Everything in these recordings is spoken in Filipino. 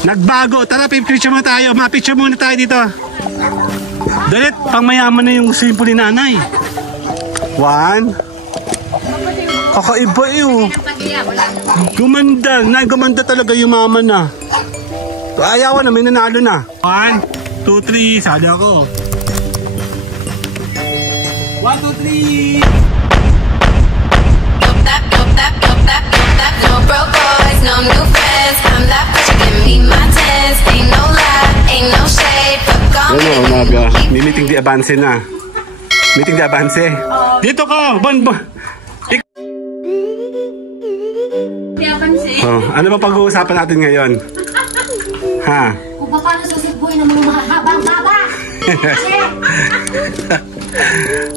Nagbago. Tara, picture muna tayo. Ma-picture muna tayo dito. Dalit, pang mayaman na yung swimming pool ni nanay. 1. Kakaiba eh. Gumanda. Gumanda talaga yung mama na. Ayawan na, may nanalo na. 1, 2, 3. Sali ako. 1, 2, 3. No broke boys, no new friends. I'm that bitch, give me my tens. Ain't no lie, ain't no shade. Fuck on me. Ano, umaga. May meeting di avance na. Meeting di avance. Dito ka, Bon. Di avance. Oh, ano ba pag-uusapan natin ngayon? Ha? Kung paano susubuhin ng mga mahabang baba.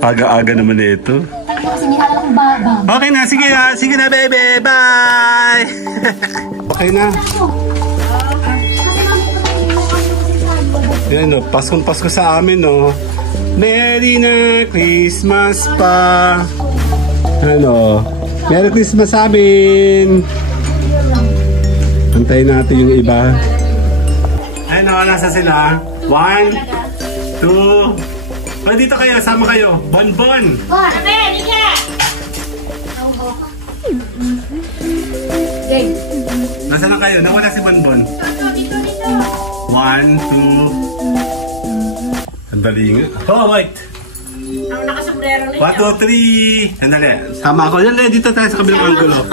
Aga-aga naman ito. Kasi nihala kong baba. Okay na, sige na baby, bye! Okay na. Yan o, Pasko sa amin o. Merry na Christmas pa. Ano, Merry Christmas sa amin. Antayin natin yung iba. Ano, nasa sila? 1, 2. O, dito kayo, sama kayo. Bonbon. Nasa na kayo? Nawala si Bonbon. 1, 2. Sandali nga. Oh, wait. Ang nakasombrero na 1, 2, 3. Sandali. Sama ako. Yan, dito tayo sa kabilang anggulo.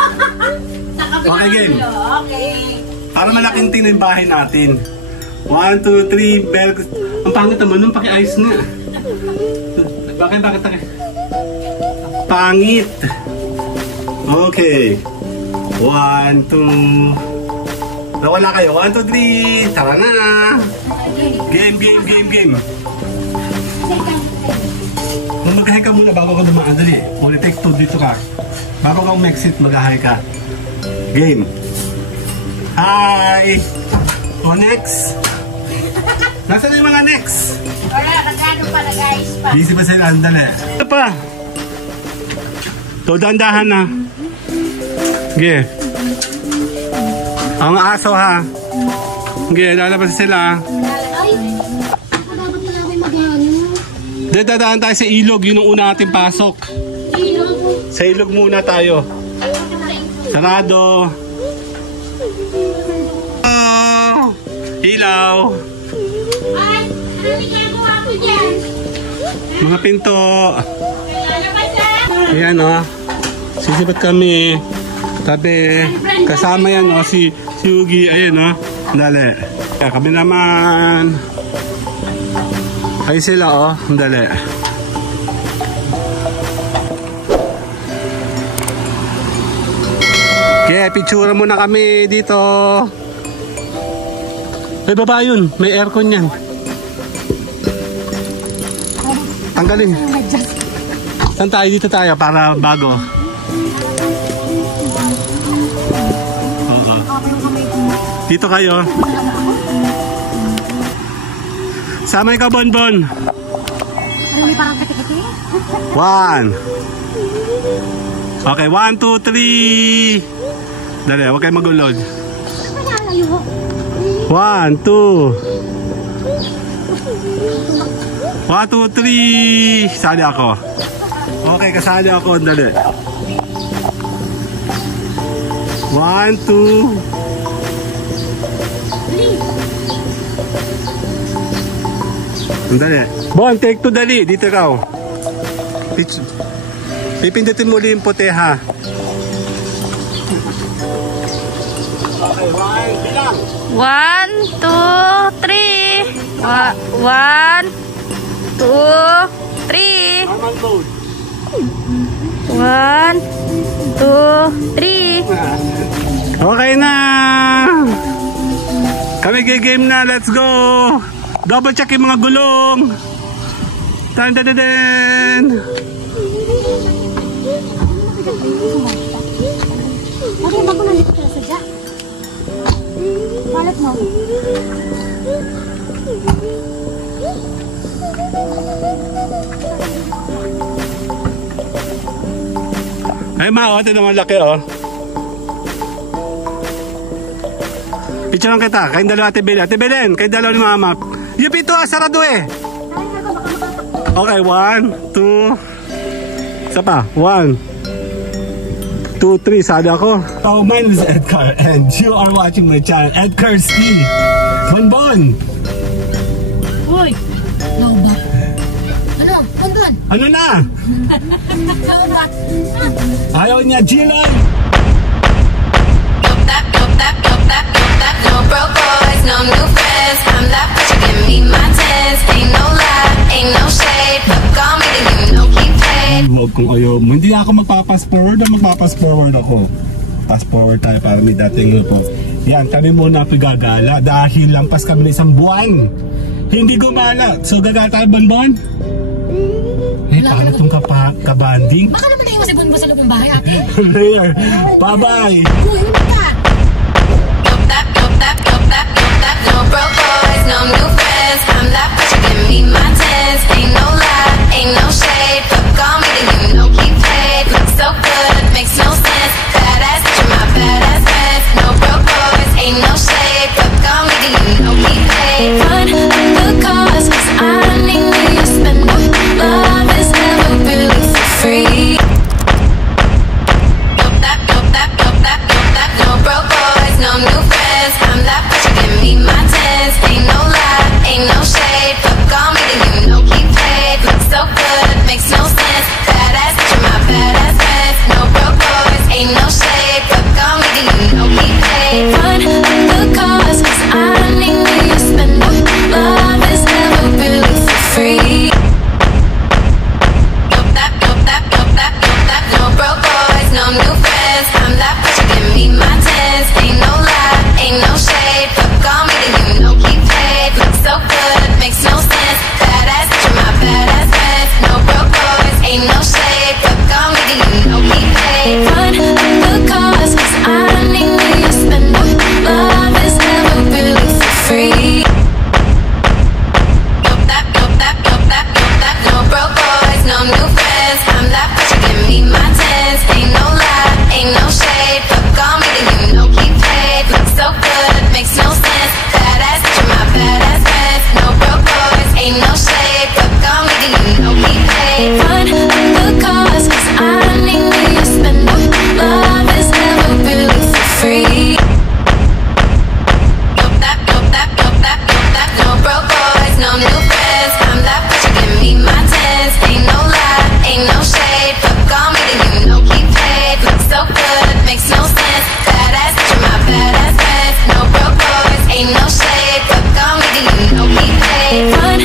Okay, game. Okay. Para malaking tingnan yung bahay natin. 1, 2, 3. Bell. Ang pangit naman nung pakiayos na. Bakit? Pangit. Okay. 1, 2. Nawala kayo. 1, 2, 3. Tara na. Game. Mag-hi ka muna bago ka dumaan. Dali. Take 2 dito ka. Bago ka mag-exit, mag-hi ka. Game. Hi. O, next. Nasaan yung mga next? Wala, nagano pala guys. Busy pa sila, andali. Ito pa. Ito, dandahan na. Sige. Ang aso ha. Sige, lalabas sila. Ay, dapat na namin mag-ano. Dadaan tayo sa ilog, yun ang una natin pasok. Ilog? Sa ilog muna tayo. Sarado. Oh, ilaw. Ay, ano ginagawa ko dyan? Mga pinto. Ayan o. Sisipat kami. Tabi. Kasama yan o. Si Yugi. Ayan o. Dali. Kami naman. Ay sila o. Dali. Okay, picture muna kami dito. May baba yun. May aircon yan. Tanggalin. Saan tayo? Dito tayo para bago. Dito kayo. Sama ikaw, Bonbon. Ano, may parang kati-kati? 1. Okay, 1, 2, 3. Dali, huwag kayo magulod. 1, 2. 1, 2, 3. Sali ako. Okay, kasali ako. Dali. 1, 2. Dali. Bon, take 2 dali. Dito ikaw. Pipindutin mo ulit yung puti ha. Okay, 1, bilang. 1, 2, 3. 1, 2, 3. Normal mode. 1, 2, 3. Okay na. Kami game na. Let's go. Double check yung mga gulong. Tan tan tan. Okay, bago nandito ka sa dyan. Balat mo. Ay, ito naman laki, oh. Picture lang kita. Kayong dalawa, Ate Belen. Ate Belen, kayong dalawa ni Mama. Yung pito, sarado eh. Okay, 1, 2. Isa pa. 1, 2, 3. Sada ako. Oh, my name is Edgar and you are watching my channel, Edgar's Tea. Bonbon! Uy! Wow ba? Ano? Bonbon? Ano na? Wow ba? Ayaw niya, Gilon! No broke boys, no new friends. I'm that bitch, give me my tens. Ain't no lie, ain't no shade. Fuck on me, then you know keep paid. Huwag kung ayaw mo. Hindi ako magpapass forward na magpapass forward ako. Pass forward tayo para may dating po. Yan, kami muna pigagala dahil lampas kami ng isang buwan. Hindi gumala. So gagala tayo, Bonbon? Eh, paano itong kabanding? Baka naman naiwan si Bonbon sa loob ng bahay, ate. Later. Bye-bye. Uy, hindi ka. No broke boys, no new friends. I'm that bitch, give me my tens. Ain't no lie, ain't no shade. Fuck on me, then you know keep paid. Look so good, makes no sense. Badass bitch, my badass friends. No broke boys, ain't no shade. Fuck on me, then you know keep paid. Run the cause, 'cause I don't need me to spend more. Love is never really for free. No broke boys, no new friends. I'm that bitch, give me my tens. Ain't no lie, ain't no shade. Fuck on me, then you know keep paid. Look so good, makes no sense. Badass bitch, my badass friends. No broke boys, ain't no shade. Fuck on me, then you know keep paid. Run the cause, 'cause I don't need me to spend more. Love is never really for free. No broke boys, no new friends. I'm that bitch, give me my tens. Ain't no lie, ain't no shade. Fuck on me, then you know keep paid. Look so good, makes no sense. Badass bitch, my badass friends. No broke boys, ain't no shade. Fuck on me, then you know keep paid. Run the cause, 'cause I don't need me to spend more. Love is never really for free. No broke boys, no new friends. I'm that bitch, give me my tens. Ain't no lie, ain't no shade. Fuck on me, then you know keep paid. Look so good, makes no sense. Badass bitch, my badass friends. No broke boys, ain't no shade. Fuck on me, then you know keep paid. Run the cause, 'cause I don't need me to spend more. Love is never really for free. No broke boys, no new friends. I'm that bitch, give me my tens. Ain't no lie, ain't no shade. Fuck on me, then you know keep paid. Look so good, makes no sense. Badass bitch, my badass friends. No broke boys, ain't no shade. Fuck on me, then you know keep paid. Run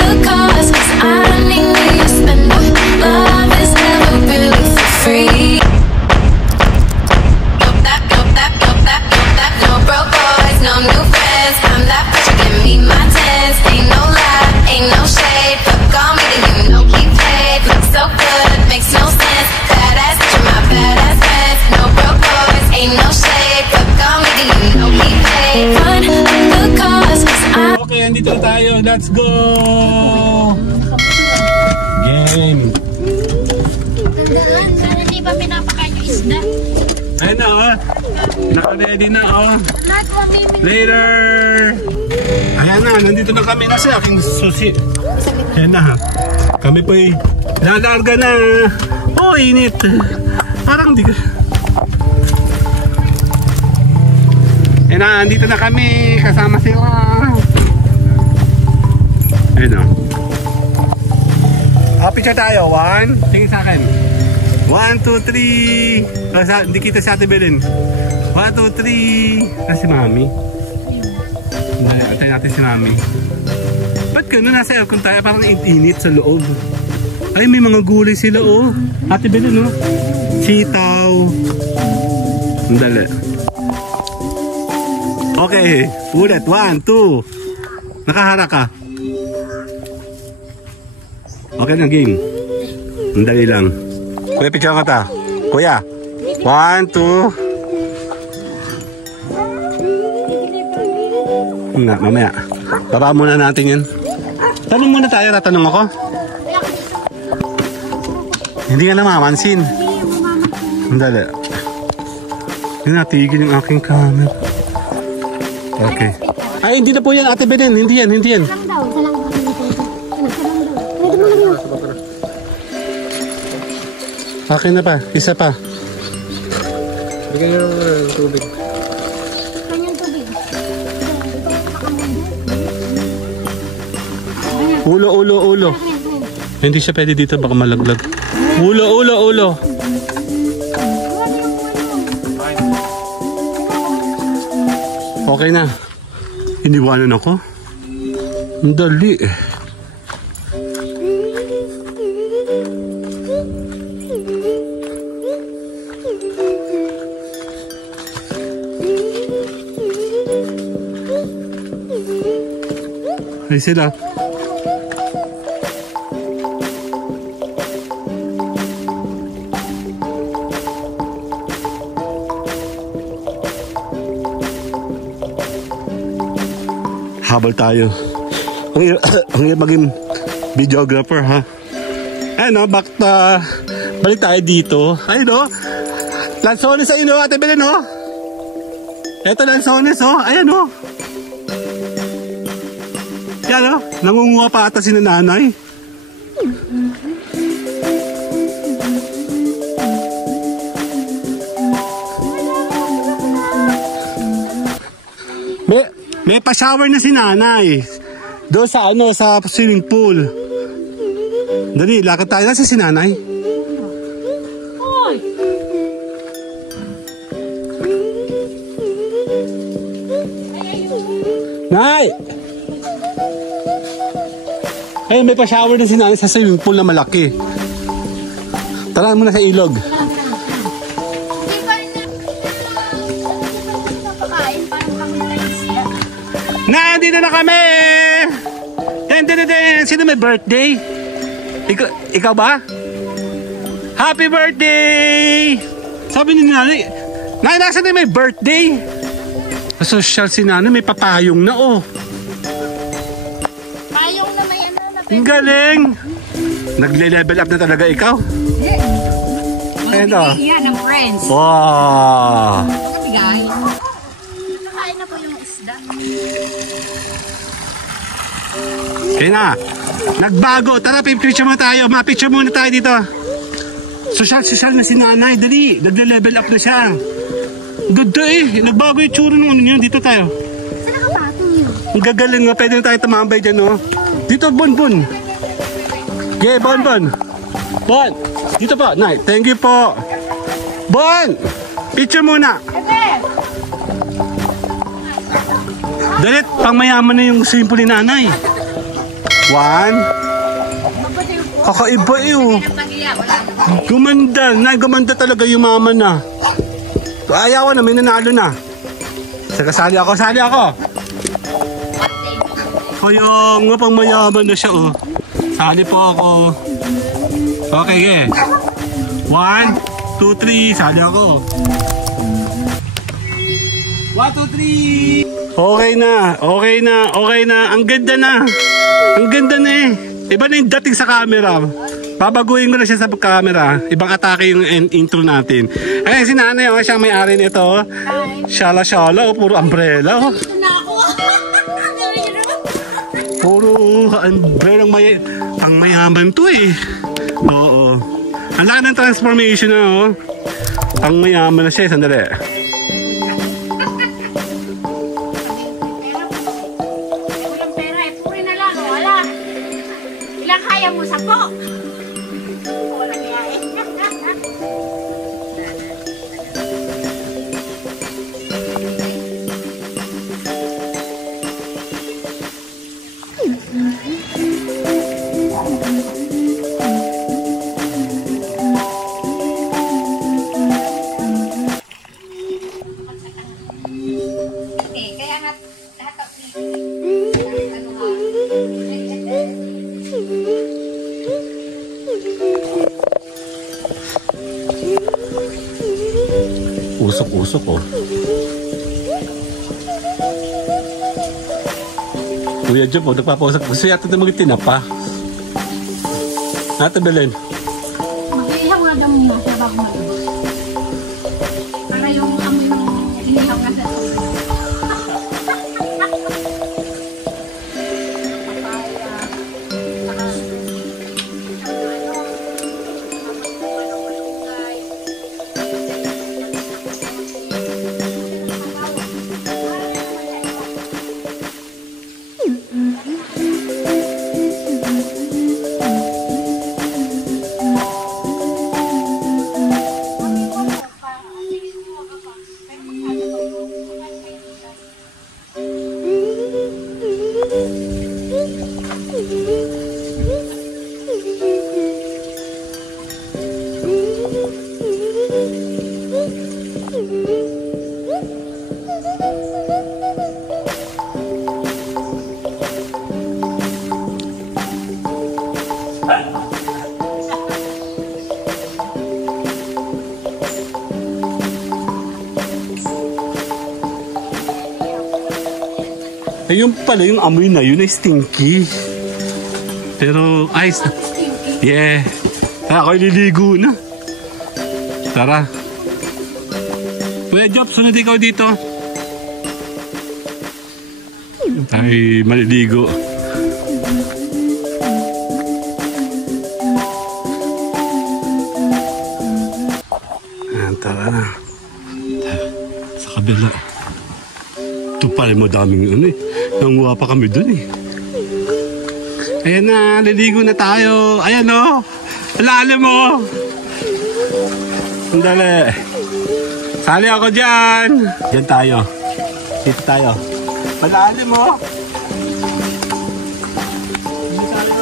the cause, 'cause I don't need me to spend more. Love is never really for free. No broke boys, no new friends. I'm that bitch, give me my tens. Ain't no lie, ain't no shade. Fuck on me, then you know keep paid. Look so good, makes no sense. Badass bitch, my badass friends. No broke boys, ain't no shade. Fuck on me, then you know keep paid. Run the cause, 'cause I. Okay, andito tayo. Let's go! Game. Tandaan, sana hindi pa pinapakain yung isda. Ayun na, oh. Naka-ready na, oh. Lahat mo, baby. Later! Ayan na, nandito na kami na sa aking susi. Ayan na, ha. Kami po'y lalarga na. Oh, init. Parang di ka. Ayan na, nandito na kami. Kasama sila. Ayan na. Picture tayo. 1. Tingin sa akin. 1, 2, 3. Hindi kita si Ate Belen. 1, 2, 3. Si Mami. Atay natin si Mami. Ba't gano'n nasa aircon tayo? Parang init sa loob. Ay, may mga gulay sila, oh. Ate Belen, no? Sitaw. Dali. Okay. Ulit. 1, 2. Nakahara ka. Okay na, game. Ang dali lang. Kuya, picture ka ta. Kuya. 1, 2. Mamaya. Baba muna natin yan. Tanong muna tayo. Tatanong ako. Hindi ka na mamansin. Sandali. Hindi natigil yung aking camera. Okay. Ay, hindi na po yan, Ate Belen. Hindi yan. Salang daw. Salang daw. Pwede mo lang yun. Akin na pa. Isa pa. Bigyan nyo ng tubig. Kanyang tubig. Ulo. Hindi siya pwede dito, baka malaglag. Ulo. Okay na. Iniwanan ako. Ang dali eh. Ay sila. Habol tayo. Ang hirap maging videographer, ha? Ano, balik tayo dito. Ayun, no? Lanzones ayun, no? Ate Belen, no? Eto, lanzones, oh. Ayan, no? Yan, no? Nangunguha pa ata si nanay. May pa-shower na si nanay. Doon sa sa swimming pool. Dali, lakad tayo na si nanay. Hoy! Nay! Ay, may pa-shower na si nanay sa swimming pool na malaki. Tara mo na sa ilog. Nandito na kami! Sino may birthday? Ikaw ba? Happy birthday! Sabi ni nanay, nasa na may birthday? Social si nanay, may papayong na, oh. Payong na may ano na. Ang galing! Nagle-level up na talaga ikaw? Ayan, oh. Yan ang friends. Wow! Pagkabigay. Nakain na po yung isda. Kaya na, nagbago. Tara, picture muna tayo. Ma-picture muna tayo dito. Social na si nanay. Dali, nagle-level up na siya. Ganda eh. Nagbago yung tsura nung ano yun. Dito tayo. Saan nakapatong yun? Ang gagaling nga. Pwede na tayo tumambay dyan, no? Dito, Bon. Okay, Bon. Bon, dito po. Nay, thank you po. Bon, picture muna. Dalit, pang mayaman na yung swimming pool ni nanay. 1. Kakaiba eh, oh. Gumanda. Nay, gumanda talaga yung mama na. Ayaw na, may nanalo na. Sali ako. Kaya nga, pang mayaman na siya, oh. Sali po ako. Okay, 1, 2, 3. Sali ako. 1, 2, 3. Okay na. Ang ganda na eh. Iba na yung dating sa camera. Babaguhin ko na siya sa camera. Ibang atake yung intro natin. Ayan si nanay, oh, siya may-ari nito. Shala, oh, puro umbrella. Oh. Puro umbrella ang mayaman to eh. Oo. Ang laki ng transformation na, oh. Ang mayaman na siya. Sandali. Usok, oh. Kuya Job, oh, nagpapausap. Gusto yata na magtinapa. Ate Belen. Mag-ihaw na daw muna siya bago malabas. Ayun pala, yung amoy na yun ay stinky. Pero, ay, yeah. Ako ililigo na. Tara. Kuya Job, sunod ikaw dito. Ay, maliligo. Ayan, tara na. Sa kabila. Ito pala mo daming ano eh. Nanguha pa kami dun eh. Ayan na, liligo na tayo. Ayan o. Lalim mo. Sandali. Sali ako dyan. Dyan tayo. Dito tayo. Malalim mo. Dito tayo.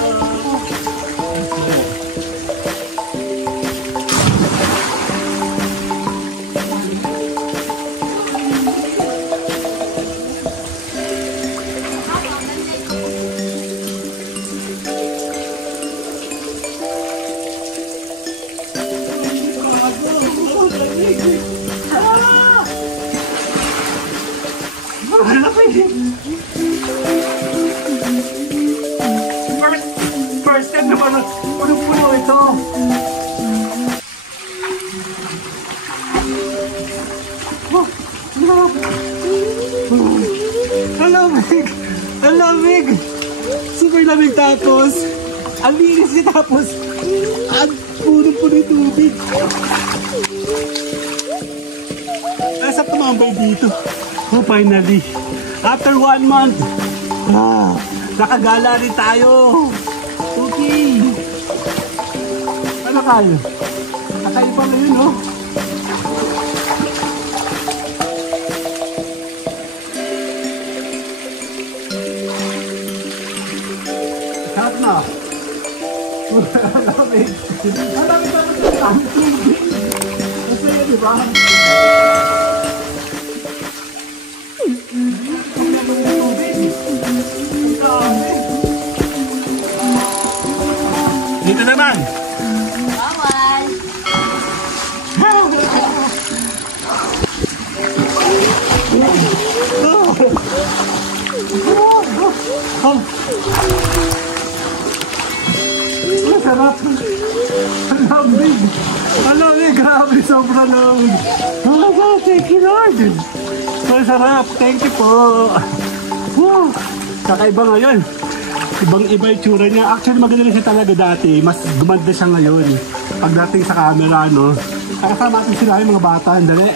First time naman, puno-puno ito. Ang lamig! Ang lamig! Super lamig tapos. Ang linis niya tapos. Ang puno-puno yung tubig. Nasa tumambay dito. Oh, finally. After 1 month. Nakagala rin tayo. Okay. Ano kayo? Kakaiba na yun, oh. Sarap na. Alamig. Alamig na ito. Masaya, di ba? Dito naman. Bawal. Masarap. Ang lamig. Ang lamig. Grabe. Sobrang lamig. Oh my God. Thank you, Lord. Masarap. Thank you po. Wow. Kakaiba ngayon. Ibang-iba yung tsura niya. Actually, maganda rin siya talaga dati. Mas gumanda siya ngayon. Pagdating sa camera, no? Kasama natin sila yung mga bata. Dali.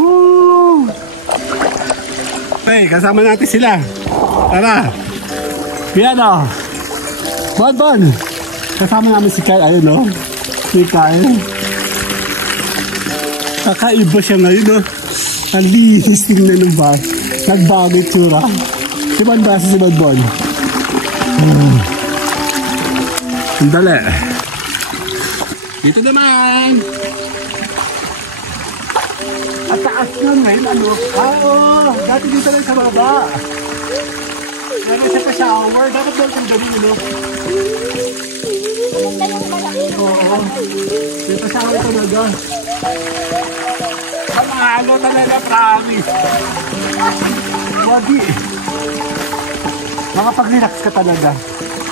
Woo! Okay, kasama natin sila. Tara. Yan, o. Bon. Kasama namin si Kyle. Ayun, no? Si Kyle. Kakaiba siya ngayon, no? Ang linis tingnan ng bus. Nagbago yung tsura. Si Bon ba? Si Bon. Sandali. Dito naman. At taas na ngayon, ano? Oo, dati dito lang sa baba. Meron siya pa shower. Dapat doon kang gabi, no? Oo. Dito shower talaga. Kamalo talaga, promise. Body. Makapag-relax ka talaga.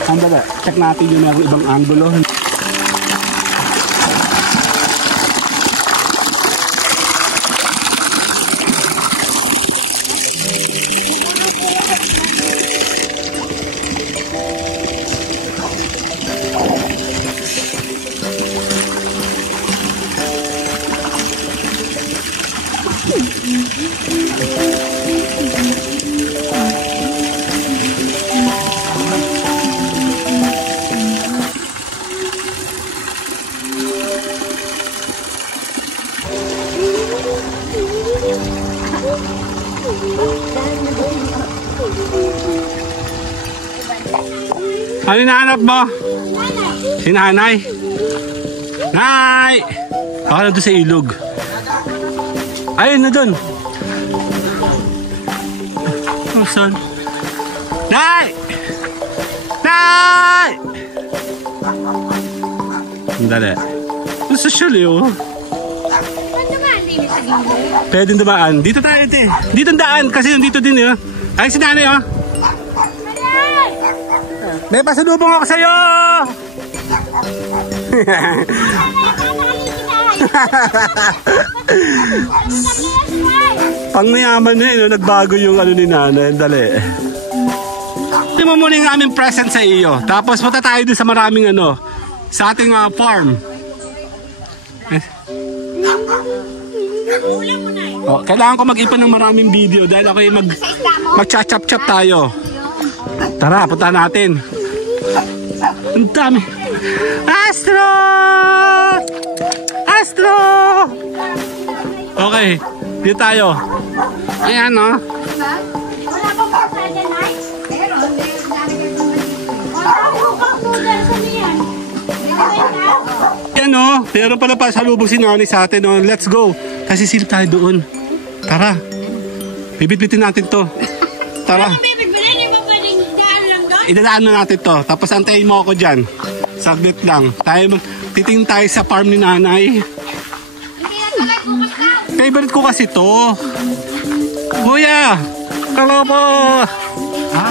Sandali, check natin yung mga ibang angulo. Ano hinahanap mo? Si nanay. Nay! Baka na doon sa ilog. Ayun na doon. Oh, son. Nay! Nay! Dali. Ang social yun. Pwede dumaan. Dito tayo, te. Dito daan. Kasi dito din, yun. Ay, si nanay, oh. May pasalubong ako sa'yo! Pangmayaman na yun, nagbago yung ano ni nanay. Dali. Ito mo muna yung aming present sa iyo. Tapos punta tayo doon sa maraming ano, sa ating farm. Oh, kailangan ko mag-ipon ng maraming video dahil ako yung mag-chop-chop tayo. Tara, punta natin. Ang dami. Astro! Astro! Okay, dito tayo. Ayan, no? Wala pa po sa dyan, ay? Meron. Wala pa po sa niyan. Yan, no? Pero pala pa sa lubos si Nani sa atin, no? Let's go. Kasi silip tayo doon. Tara. Bibit-bitin natin to. Tara. Idadaan na natin to. Tapos antayin mo ako dyan. Saglit lang. Titingin tayo sa farm ni nanay. Favorite ko kasi to. Kuya! Hello po! Ha?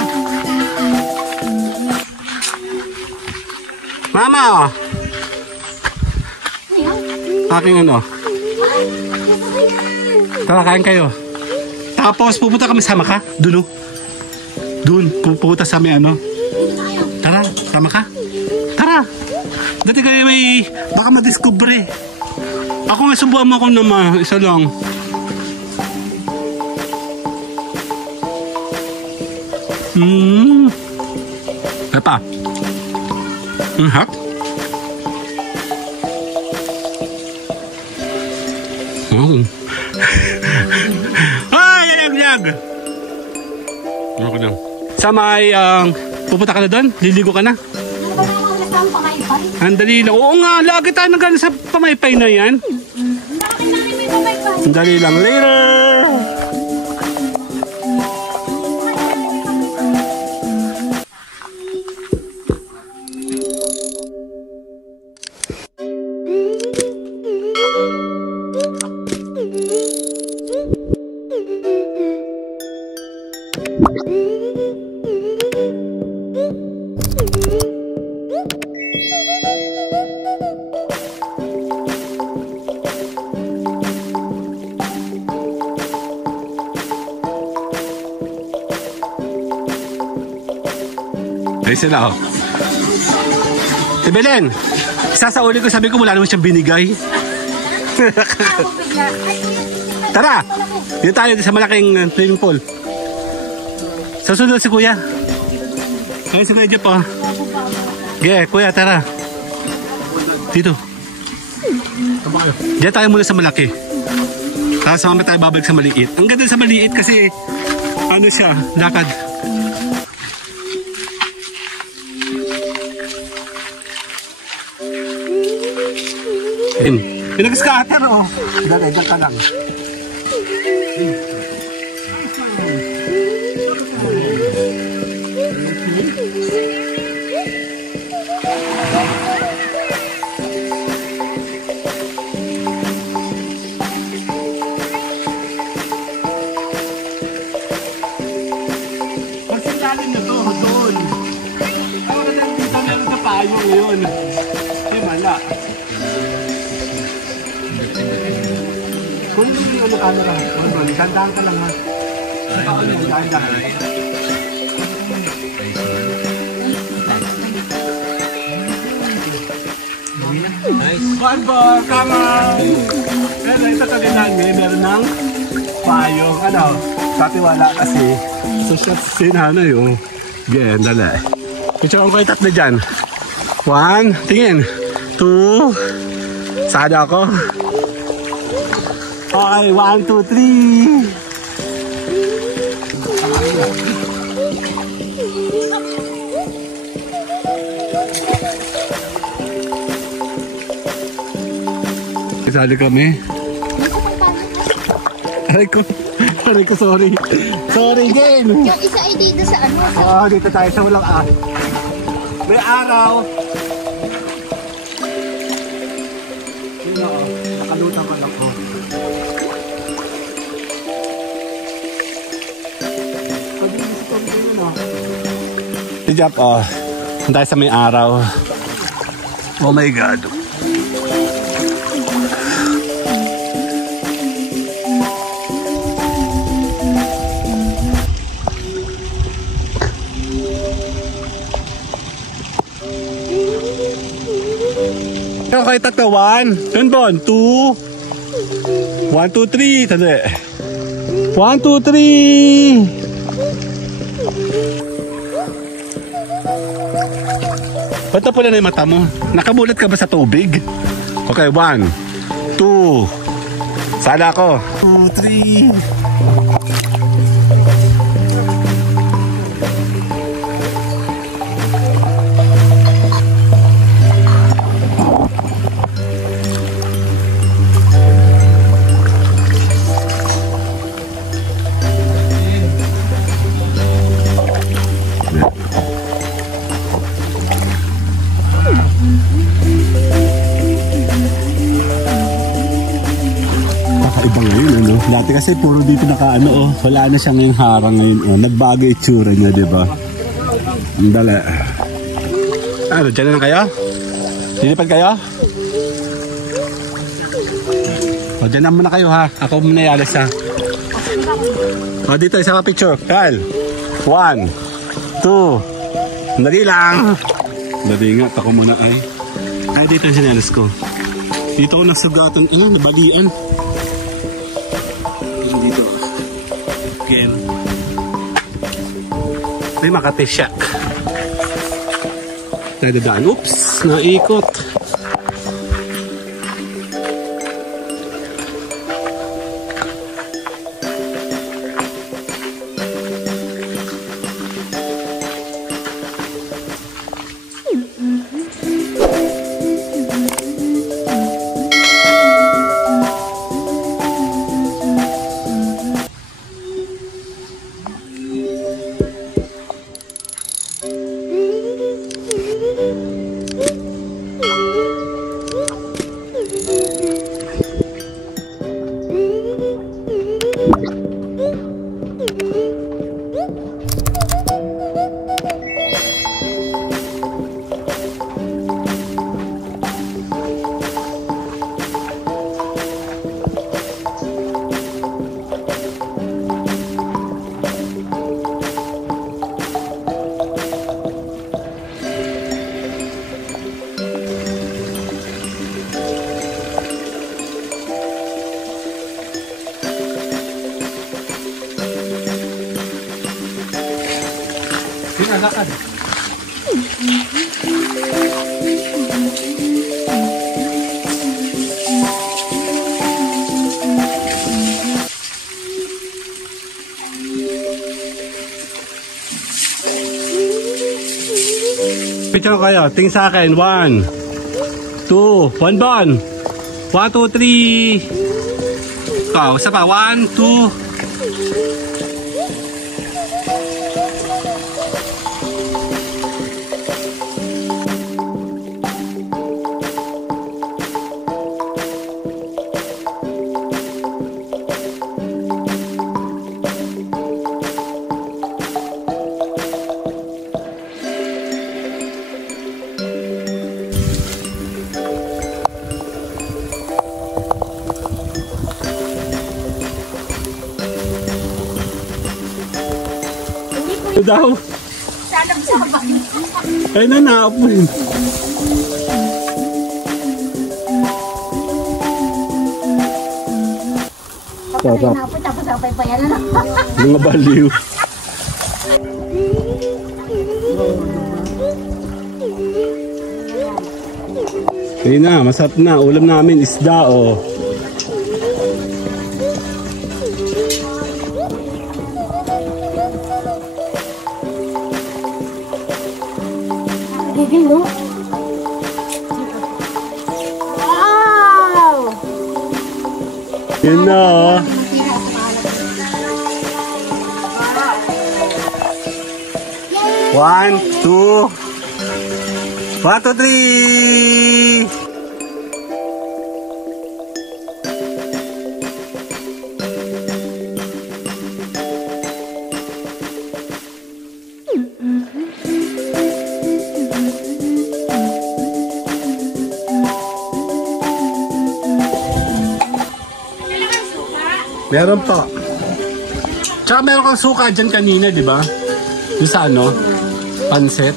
Mama! Aking ano? Tara, kain kayo. Tapos pupunta kami, sama ka? Dulo. Doon, pupunta sa may ano. Tara, sama ka? Tara. Dati kayo may, baka madiscover. Ako nga, subuhan mo ako naman. Isa lang. Epa. Hap. Ay, yag. Ano ko lang. Sa may, pupunta ka na doon? Liligo ka na? Andali lang. Oo nga, lagi tayo nagano sa pamaypay na yan. Andali lang. Later! Ay sila, oh. Si Belen, sasauli ko, sabi ko wala naman siyang binigay. Tara, dito tayo sa malaking swimming pool. Susunod si Kuya. Ay, si Kuya Jeff, oh. Yeah, Kuya, tara. Dito. Diyan tayo muna sa malaki. Tapos mamaya tayo babalik sa maliit. Ang ganda sa maliit kasi ano siya, lakad. Pinag-scatter, oh. Dali, dyan ka lang. Magsilalim na to, doon. Ako na lang dito, meron na payo ngayon. Ay, mala. Kung hindi yung camera, gandaan ka lang, ha? Gandaan. Nice. Bonbon, come on! Pero ito tabi namin, meron ng payong, ano, katiwala kasi. So, shot sinanay, oh. Ganyan, dala. Picture ko kayo tatlo dyan. 1, tingin. 2, sada ako. Okay, 1, 2, 3. Kasali kami. Aray ko, sorry. Sorry again. Yung isa ay dito sa ano. Oo, dito tayo sa walang may araw. Yun o, nakalutang ka lang ko. Si Jap, tayo sa may araw. Oh my God. Okay, tatlo. 1, 2, 1, 2, 3. Tadi. 1, 2, 3. Ba't na pula na yung mata mo? Nakabulat ka ba sa tubig? Okay, 1, 2. Sala ako. 2, 3. Iba ngayon, ano? Dati kasi puro dito nakaano, oh. Wala na siya ngayong harang ngayon, oh. Nagbago itsura niya, di ba? Ang dala. Ano, dyan na lang kayo? Lilipad kayo? O, dyan na muna kayo, ha? Ako muna yalas, ha? O, dito, isa ka picture. Kyle. 1, 2. Dali lang. Dali nga, ako muna ay. Ay, dito yung sinalas ko. Dito ako nasugatan, nabalian. Dito. Again. May Makati Shack. Tayo dadaan. Oops! Naikot. Lakad. Picture kayo. Tingin sa akin. 1, 2, 1 bon. 1, 2, 3. Ikaw, isa pa. 1, 2. Daw. Sana sa bang. Ay na po. Sarap. Tapos apay pa yan. Mga baliw. Ayun na, masarap na. Ulam namin isda, oh. Wow! Yun na, oh. One, two, 1, 2, 3. Meron po. Tsaka meron kang suka dyan kanina, di ba? Yung sa ano? Pansit.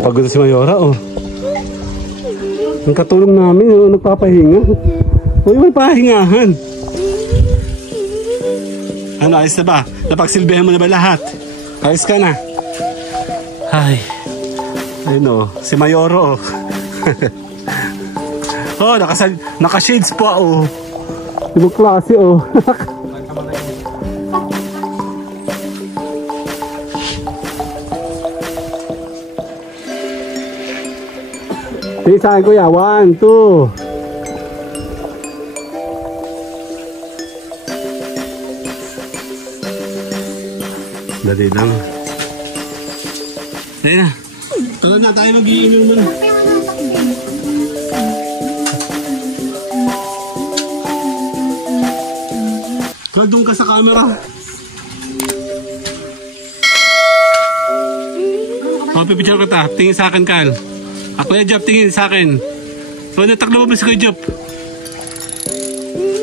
Pagod si Mayora, oh. Ang katulong namin, oh, nagpapahinga. Uy, may pahingahan. Ano, ayos na ba? Napagsilbihan mo na ba lahat? Ayos ka na? Ay. Ayun, oh. Si Mayoro, oh. Oh, naka-shades po, oh. Ibang klase, oh. Sige sa akin, kuya. 1, 2. Dali lang. Dali na. Tala na tayo mag-iinom muna. Kala doon ka sa camera. Pipicture ko ta. Tingin sa akin, Kal. Kuya Jop, tingin sa akin. So, nataklo mo ba si Kuya Jop?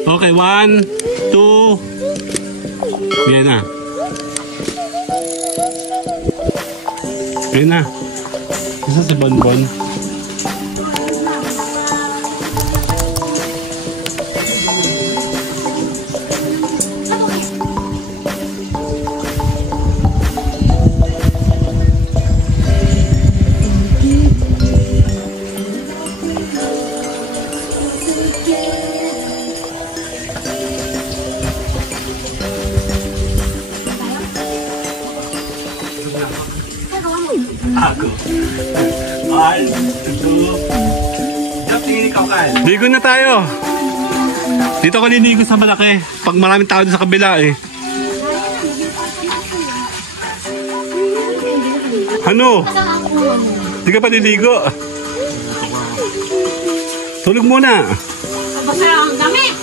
Okay, 1, 2. Yan na. Yan na. Isa si Bonbon. Ako. 1, 2. Jump, tingin ikaw, Kal. Ligo na tayo. Dito ko linigo sa malaki. Pag maraming tao sa kabila, eh. Ano? Di ka pa niligo. Tulog muna. Basta ang damit.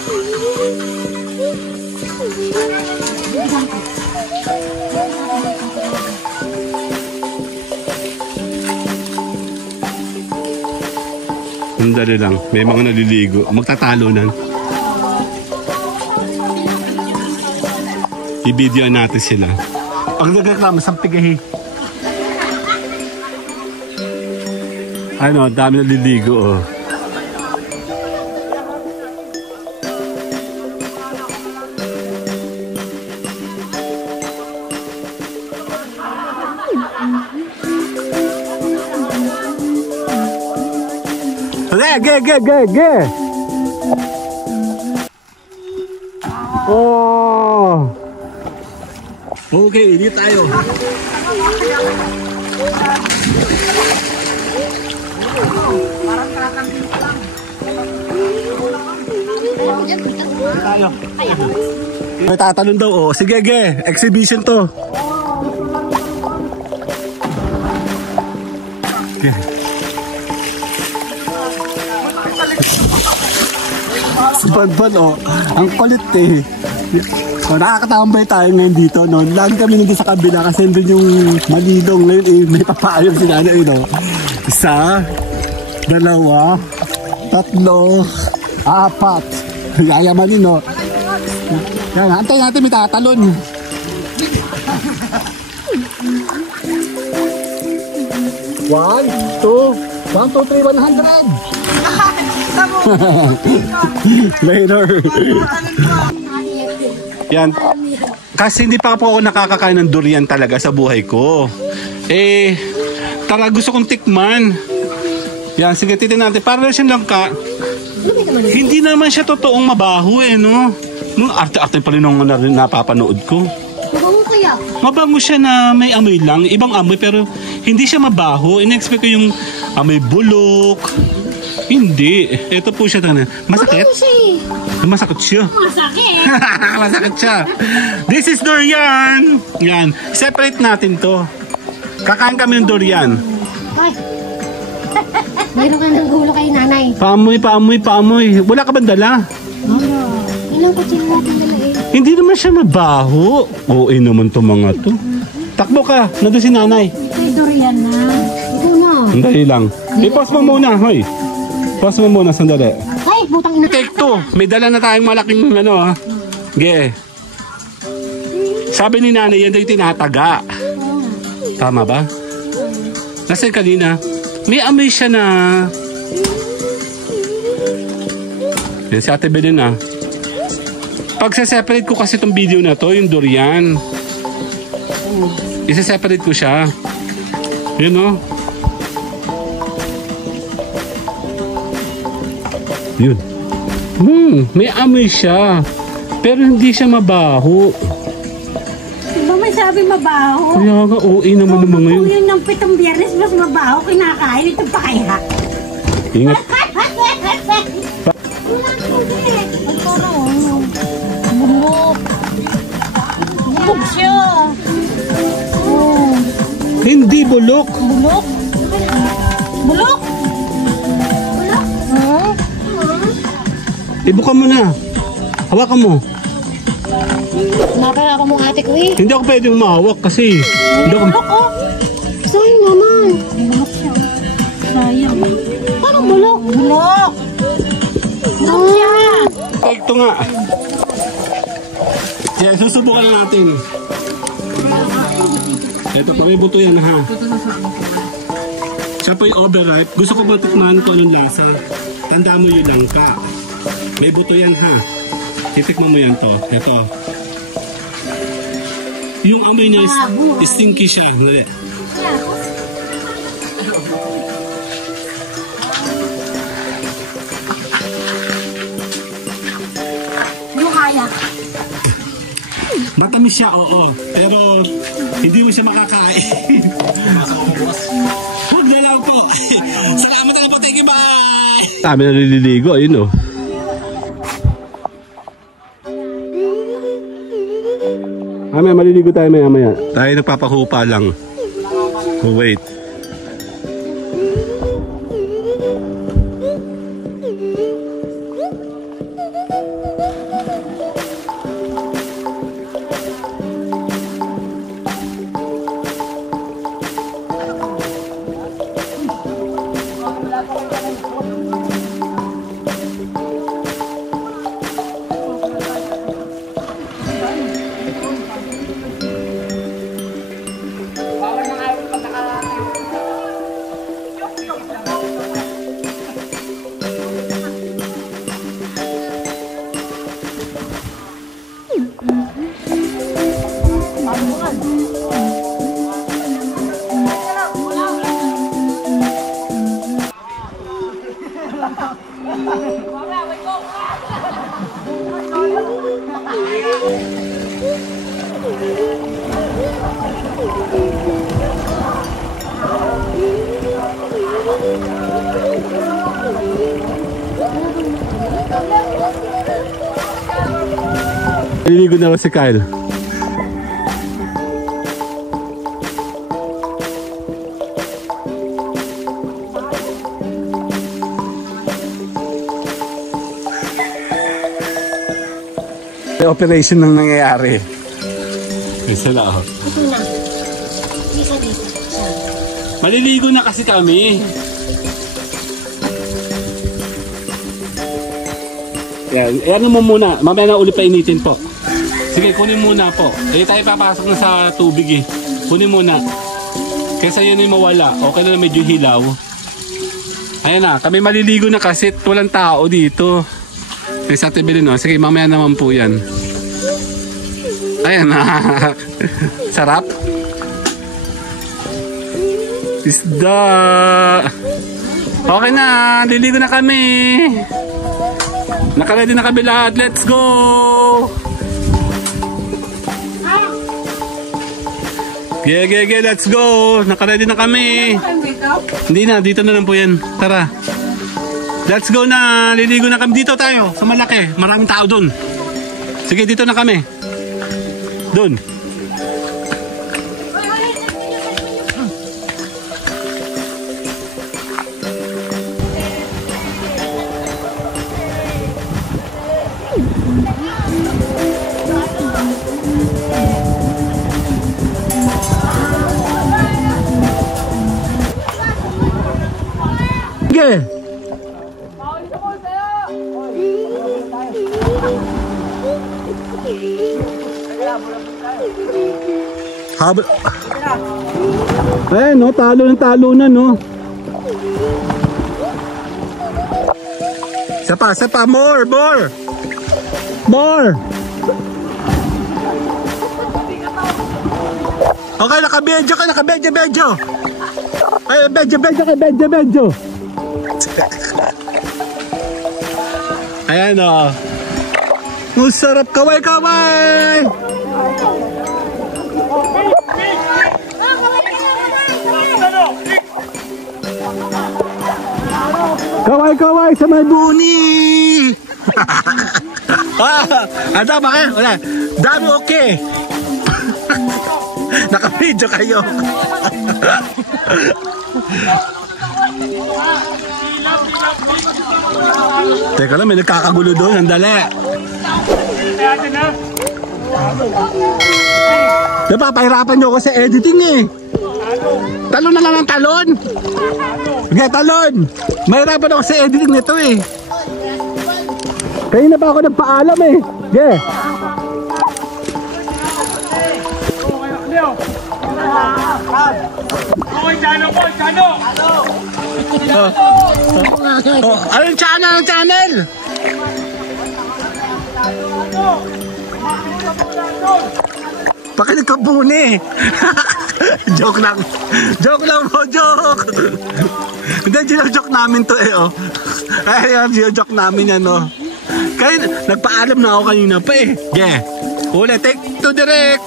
Dali lang. May mga naliligo. Magtatalo na. I-video natin sila. Pag nagreklamo, sampigahi. Ano, dami naliligo, oh. Ge. Oh. Okay, dito tayo. May tatalon daw, oh. Sige, exhibition to. Si Bonbon, oh. Ang kulit, eh. So, nakakatambay tayo ngayon dito, no? Lagi kami nandun sa kabila kasi nandun yung malilong. Ngayon, may papayong si nanay, no? Isa, dalawa, tatlo, apat. Yayamanin, no? Yan, antay natin, may tatalon. One, two, 3, 100. Later. Yan. Kasi hindi pa po ako nakakakain ng durian talaga sa buhay ko. Tara, gusto kong tikman. Yan, sige, titin natin. Para siyang langka. Hindi naman siya totoong mabaho no? Nung arte-arte pa rin nung napapanood ko. Mabango kaya? Mabango siya na may amoy lang. Ibang amoy pero hindi siya mabaho. In-expect ko yung amoy bulok. Hindi. Ito po siya. Masakit? Masakit siya. Masakit. Masakit siya. This is durian. Yan. Separate natin to. Kakain kami ng durian. Ay. Mayroon ka ng gulo kay nanay. Paamoy. Wala ka ba dala? Wala. Ilang kutsilyo natin dala Hindi naman siya mabaho. Oo naman to mga to. Takbo ka. Nandun si nanay. Ito'y durian na. Ito na. Sandali lang. I-pause mo muna. Hoy. Pause mo muna. Sandali. Ay, butang ina. Take 2. May dala na tayong malaking Ge. Sabi ni nanay, yan daw yung tinataga. Tama ba? Nasaan kanina? May amoy siya na... Yan si Ate Belen Pag separate ko kasi itong video na to, yung durian. Isa-separate ko siya. Yun Yun. May amoy siya. Pero hindi siya mabaho. Diba may sabi mabaho? Kaya nga, OA naman naman ngayon. Kung yun ng 7 biyernes, mas mabaho kinakain. Ito pa kaya? Ingat. Bulok. Bulok siya. Hindi bulok. Bulok? Bulok? Bulok? Ibukan mo na. Hawakan mo. Nakakala ko mong ate ko Hindi ako pwedeng mahawak kasi. Hindi ako... Bulok sayang naman. Bulok siya. Sayang. Paano bulok? Bulok. Bulok siya. Ito nga. Yan, susubukan natin. Ito pa, may buto yan Siya po yung overripe. Gusto ko matikman ko anong lasa. Tanda mo yung langka. May buto yan Titikman mo yan to. Ito. Yung amoy niya is stinky siya. Dali. Yung kaya. Matamis siya, oo. Pero hindi mo siya makakain. Huwag na lang po. Salamat na lang po. Thank you, bye! Sabi na nililigo, ayun maliligo tayo maya. Tayo nagpapahupa lang. Wait. Naliligo na si Kyle. May operation nang nangyayari. Isa na ako. Ito na. Isa dito. Maliligo na kasi kami. Yan mo muna. Mamaya na ulit painitin po. Sige, kunin muna po. Tayo papasok na sa tubig eh. Kunin muna. Kaysa yun ay mawala. Okay na medyo hilaw. Ayan na. Kami maliligo na kasi walang tao dito. May sa TV din, no? Sige, mamaya naman po yan. Ayan na. Sarap. Isda. Okay na. Liligo na kami. Nakaready na kami lahat. Let's go! Ge, let's go! Nakaready na kami. Hindi na, dito na lang po yan. Tara. Let's go na. Liligo na kami. Dito tayo. Sa malaki. Maraming tao dun. Sige, dito na kami. Dun. Sige. Habal. Ayan, no, talo na, no. Sapa, more. Okay, nakabedyo. Ay, bedyo. Ayan, no. Ang sarap, kaway. Kaway sa may buni. Ano ba kayo? Wala. Dami okay. Naka-video kayo. Teka lang, may nagkakagulo doon. Andali. Napapahirapan nyo ako sa editing eh. Talon na lang ang talon. Okay, talon. Mahirapan ako sa editing nito eh. Kaya na pa ako nagpaalam eh. Okay. Anong channel? Pakinig ka buni. Joke lang po. Hindi, gino-joke namin to eh, oh. Ay, gino-joke namin yan, oh. Kaya, nagpaalam na ako kanina pa eh. Yeah. Uli, take to direct.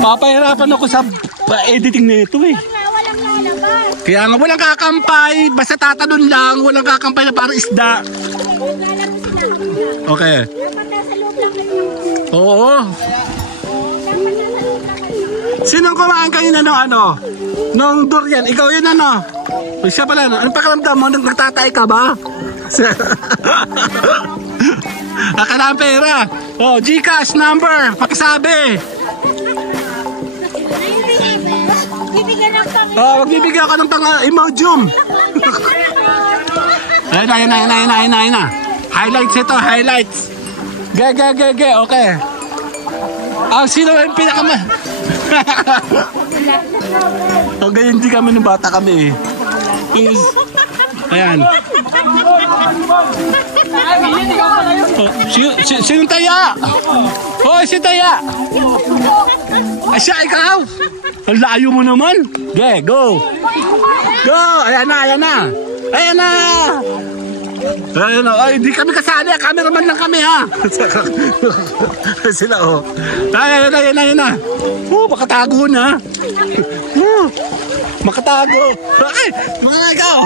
Papahirapan ako sa editing nito eh. Walang lalabas. Kaya nga, walang kakampay. Basta tatanong lang, walang kakampay na parang isda. Okay. Dapat nasa loob lang kayo. Oo. Sinong kumain kanina ng ano? Nung durian? Ikaw yun ano? Siya pala, anong pakiramdam mo? Nagtatay ka ba? Akala ang pera. Oh, GCash number. Pakisabi. Bibigyan ng kami. Oh, magbibigyan ka ng emojium. Ayun na. Highlights ito, highlights. Ge. Okay. Sino yung pinakama? O ganyan din kami nung bata kami eh. Ayan. Sinong taya? Oh, si taya. Siya, ikaw. Ang layo mo naman. Ge, go. Ayan na. Ay, di kami kasali. Cameraman lang kami, ha. Sila, oh. Ayan na. Makatago na. Makatago. Ay, mga ikaw.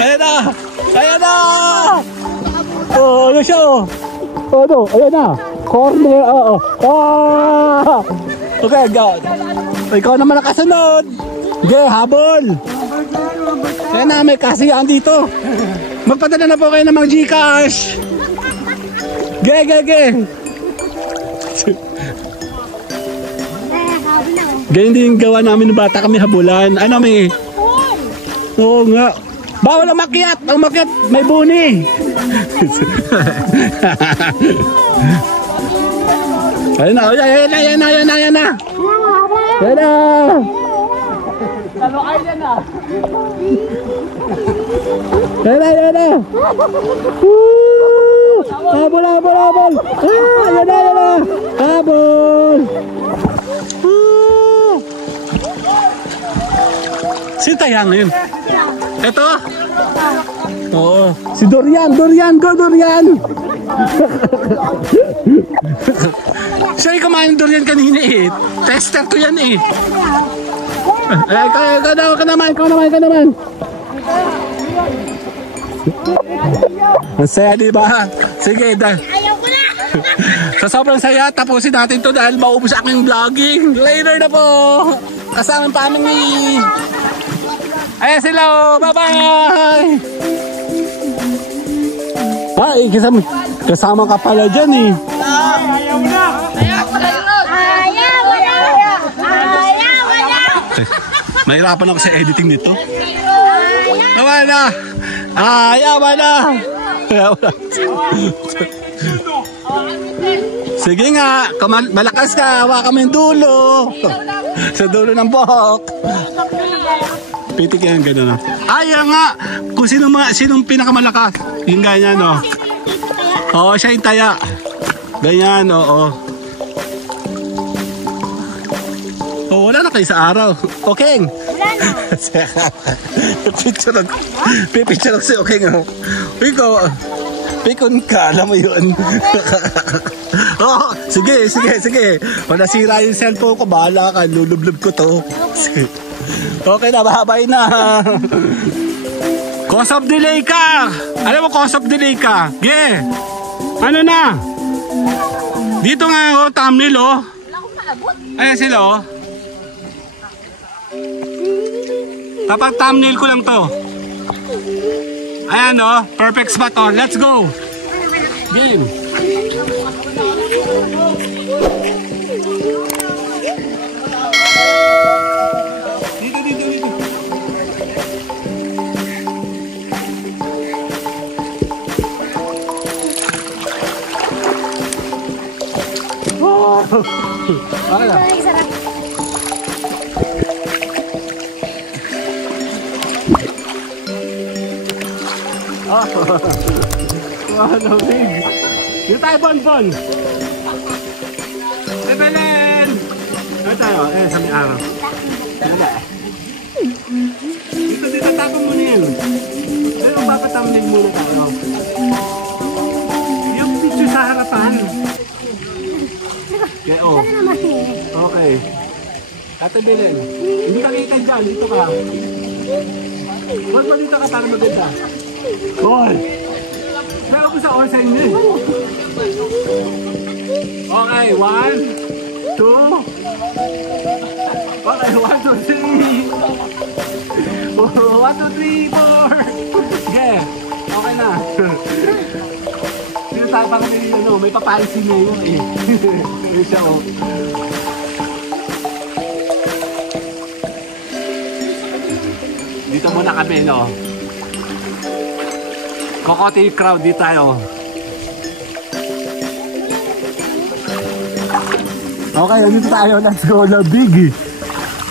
Ayan na. Oh, ano siya, oh. Ayan na. Corner, oo. Okay, God. Ikaw naman nakasunod. Okay, habol. Ayan na, may kasiyahan dito. Magpadala na po kayo ng mga GCash. Ge. Sabi na. Ganyan din gawa namin ng bata kami habulan. Ano may? Oo nga. Bawal ang makyat. Ang makyat may buni. Ayun na. Ayan na. Ayan na. Taloay yan na. Ayan na. Habol. Ayan na. Habol. Sino tayang ngayon? Ito? Oo. Si Dorian. Go Dorian. Siya yung kumain ng durian kanina eh. Tester to yan eh. Ikaw naman. Ang saya diba? Sige, Ayaw ko na. sa sobrang saya, tapusin natin to dahil maubos aking vlogging. Later na po. Kasama ang family. Ayan sila oh. Bye-bye. Ay, kasama ka pala dyan eh. Ayaw na. Mahirapan ako sa editing nito. Ayaw na. Sige nga, malakas ka, hawa kami yung dulo. Sa dulo ng buhok. Pitik yan, gano'n. Ayaw nga, kung sinong pinakamalakas. Yung ganyan, no? Oo, siya yung taya. Ganyan, oo. Oh, wala na kayo sa araw. Okay. Wala na. Pipicture ako si Okay nga. Ikaw, pikon ka, alam mo yun. Oh, sige. O nasira yung cellphone ko, bahala ka, lulublub ko to. Okay na, mahabay na. Cause of delay ka. Alam mo, cause of delay ka. Ano na? Dito nga, oh, thumbnail, oh. Ayan sila, oh. Kapag thumbnail ko lang to. Ayan o, perfect spot o. Let's go. Game. Dito. Oh. Okay lang. Sarap. Wow, no big. Dito tayo, Bon. Belen! Dito tayo, sa may araw. Dito, tapon muna yun. Pero papatamlig muna tayo. Yung picture sa harapan. Okay, oh. Okay. Ate Belen, hindi ka kita dyan, dito ka. Huwag mo dito ka para maganda. Boy! Pero ko sa onsen niya. Okay, 1, 2. Okay, 1, 2, 3. 1, 2, 3, 4. Okay, okay na. Sino tayo pa kami ano, may papalisin na yun eh. Yun siya oh. Dito muna kami, no? Kokote crowd dito tayo. Okay, dito tayo. Let's go, the big.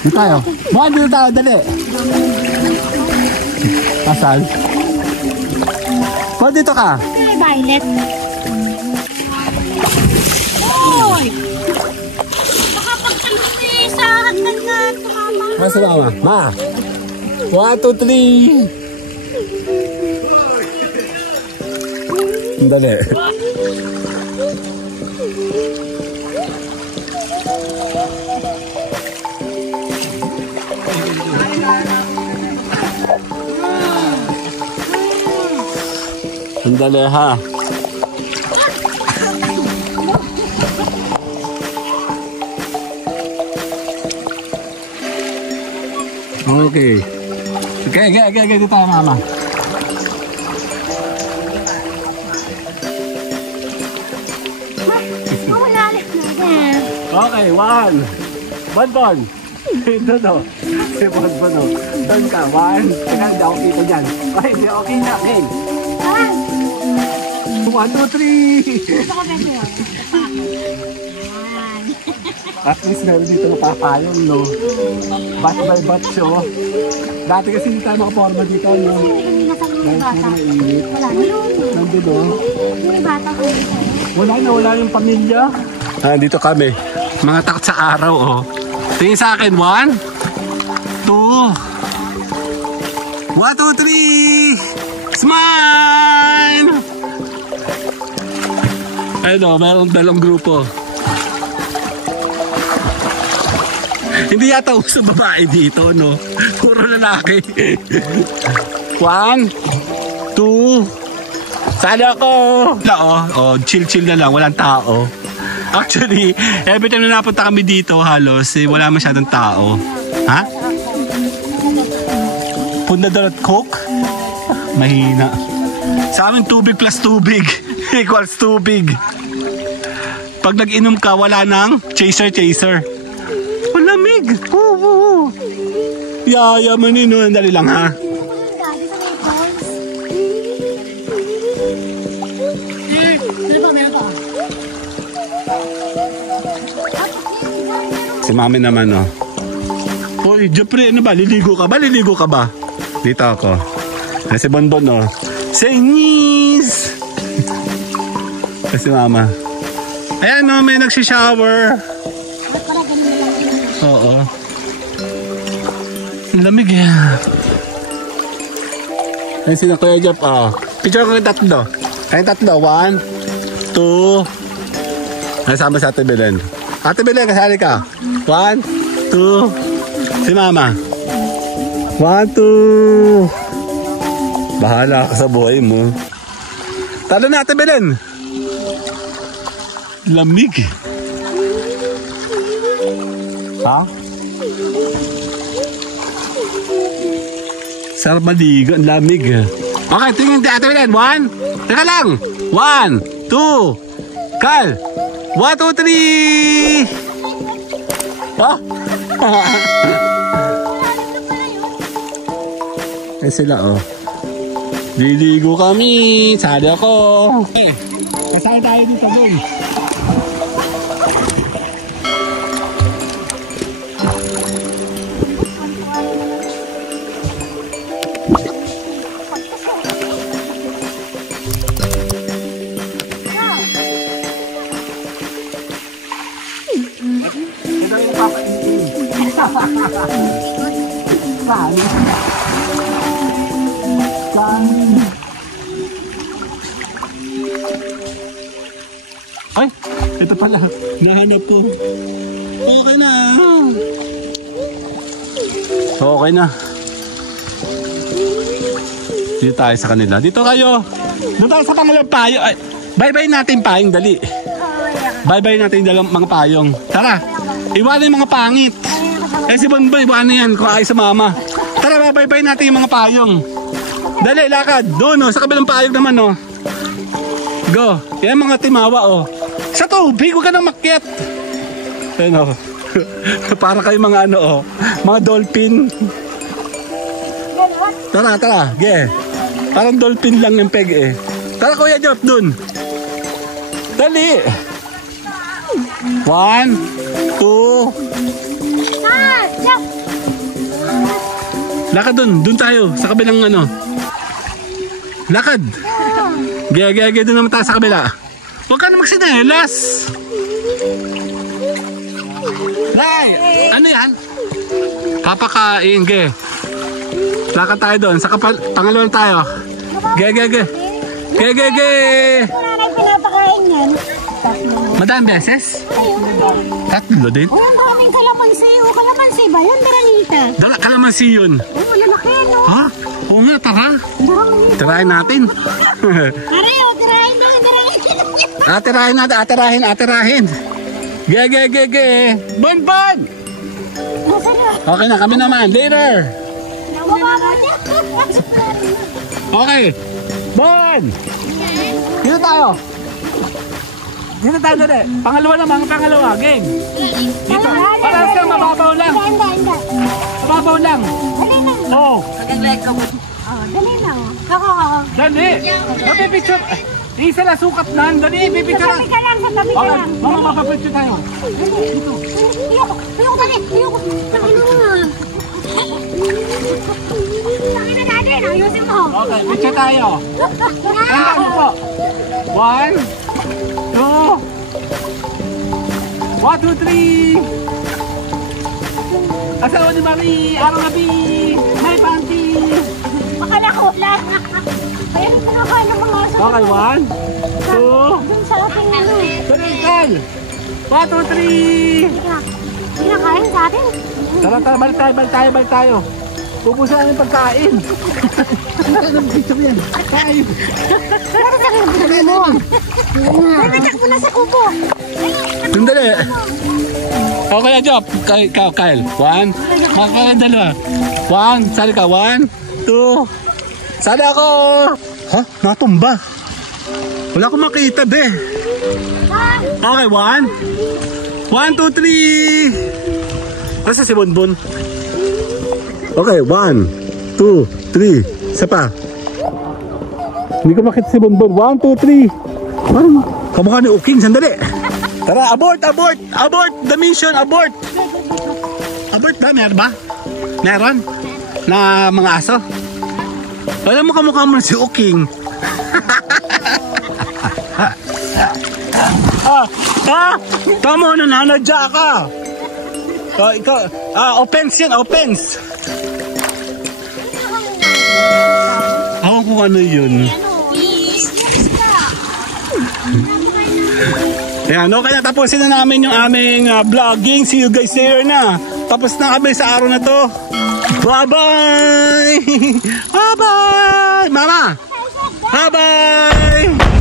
Dito tayo. Bukan dito tayo, dali. Asal? Pwede dito ka. Violet. Oy! Nakapagsalita sa hagdan na tumama. Masa mama? Ma! 1, 2, 3. Dali. Sandali ha. Okay. Okay, dito tayo mama. Okay, 1. Bonbon. Ito no. Si Bonbon o. Turn ka. 1. Teka, hindi ako kita dyan. Ay, hindi okay na. Hey. 1, 2, 3. Gusto ko ganito yun. At least meron dito napapayong, no? Batch by batch, oh. Dati kasi hindi tayo makaporma dito, no? Hindi na sa mga bata. Mainit. Wala na yun. Nandun, oh. Yung bata ko. Wala yung pamilya. Dito kami. Mga takot sa araw, oh. Tingin sa akin, 1, 2. 1, 2, 3. Smile! Ayun, oh, meron dalawang grupo. Hindi yata uso babae dito, no? Puro lalaki. 1, 2. Sana ako. Chill-chill na lang. Walang tao. Actually, every time na napunta kami dito, halos, wala masyadong tao. Ha? Pundador at Coke? Mahina. Sa amin, tubig plus tubig equals tubig. Pag nag-inom ka, wala nang chaser. Malamig. Yayamanin, no? Dali lang, ha? Si mami naman, no? Hoy, Jeffrey, ano ba? Liligo ka ba? Dito ako. Si Bonbon, no? Say nis! Kasi mama. Ayan, no? May nagsishower. Oo. Ang lamig yan. Ayun sila Kuya Jeff. Picture ko yung tatlo. Ayun tatlo. 1, 2. Ay, sama sa Ate Belen. Ate Belen, kasali ka. 1, 2. Si Mama. 1, 2. Bahala ka sa buhay mo. Talo na Ate Belen. Lamig. Ha? Sarap maligo, ang lamig. Okay, tingin Ate Belen. 1. Teka lang. 1, 2. Kal. 1, 2, 3. Oh. Eh sila, oh. Liligo kami. Sali ako. Eh, kasali tayo dito, boom. Ay, ito pala. Nahanap ko. Okay na. Okay na. Dito tayo sa kanila. Dito kayo. Dito tayo sa pangalawang payo. Ay, bye-bye natin payong. Dali. Bye-bye natin yung mga payong. Tara. Iwanan yung mga pangit. Eh si Bonboy, iwanan yan. Kung ay sa mama. Tara, bye-bye natin yung mga payong. Dali, lakad. Doon, sa kabilang payong naman, Go. Yan mga timawa, Sa tubig, huwag ka nang makyat. Ayun, para kayo mga mga dolphin. Tara. Ge. Parang dolphin lang yung peg, Tara, Kuya Jeff, dun. Dali. 1, 2. Lakad dun tayo, sa kabilang Lakad. Ge, dun naman tayo sa kabila. Huwag ka na magsinelas. Nay, ano yan? Papakain, ge. Lakad tayo doon, sa pangalawang tayo. Ge. Pinapakain yan. Madaming beses? Tatlo din? Oh, ang daming kalamansi. Kalamansi ba yun, Daranita? Kalamansi yun. Oh, lalaki, no? Ha? Oo nga, tara. Tirahin natin. Tirahin na. Atirahin natin, atirahin. Ge. Bon! Okay na, kami naman. Later. Okay. Bon! Dito tayo. Dito tayo dali. Pangalawa naman, pangalawa. Game. Dito. Parang ka, mababaw lang. Hindi. Mababaw lang. Dali na. Oo. Dali na. Ako. Dali. Mapipicture. Isa na sukat na. Dali, pipicture na. Sa tabi ka lang. Mga mapapicture tayo. Ayoko. Takina mo. Takina natin. Ayusin mo. Okay, picture tayo. Tandaan mo po. 1, 2, 1, 2, 3. Asawa ni Mami, araw gabi, may panty. Bakala ko lang. Ayun, pinakain ng mga aso. Okay, 1, 2, Dun sa ating ano. tuloy. 1, 2, 3. Pinakain sa atin. Tara, balik tayo. Pupusan namin pagkain. Anong picture yan? Kain. Pero sa akin, mo. Natak mo na sa kubo. Sandali. Okay na, Job. Kyle. 1. Kaya dalawa. 1. Sali ka. 1, 2. Sali ako. Ha? Natumba. Wala akong makita, be. Okay, 1. 1, 2, 3. Nasa si Bonbon? Okay, 1, 2, 3. Isa pa. Hindi ko makita si Bonbon. 1, 2, 3. Parang kamukha ni Uking. Sandali. Tara, abort. The mission, abort. Abort ba? Meron ba? Meron? Na mga aso? Alam mo kamukha mo na si Uking. Tama na, nanadya ka. Offense yan, offense. Ako kung ano yun. Ayan, okay na, tapusin na namin yung aming vlogging. See you guys there na. Tapos na kami sa araw na to. Bye-bye! Bye-bye! Mama! Bye-bye!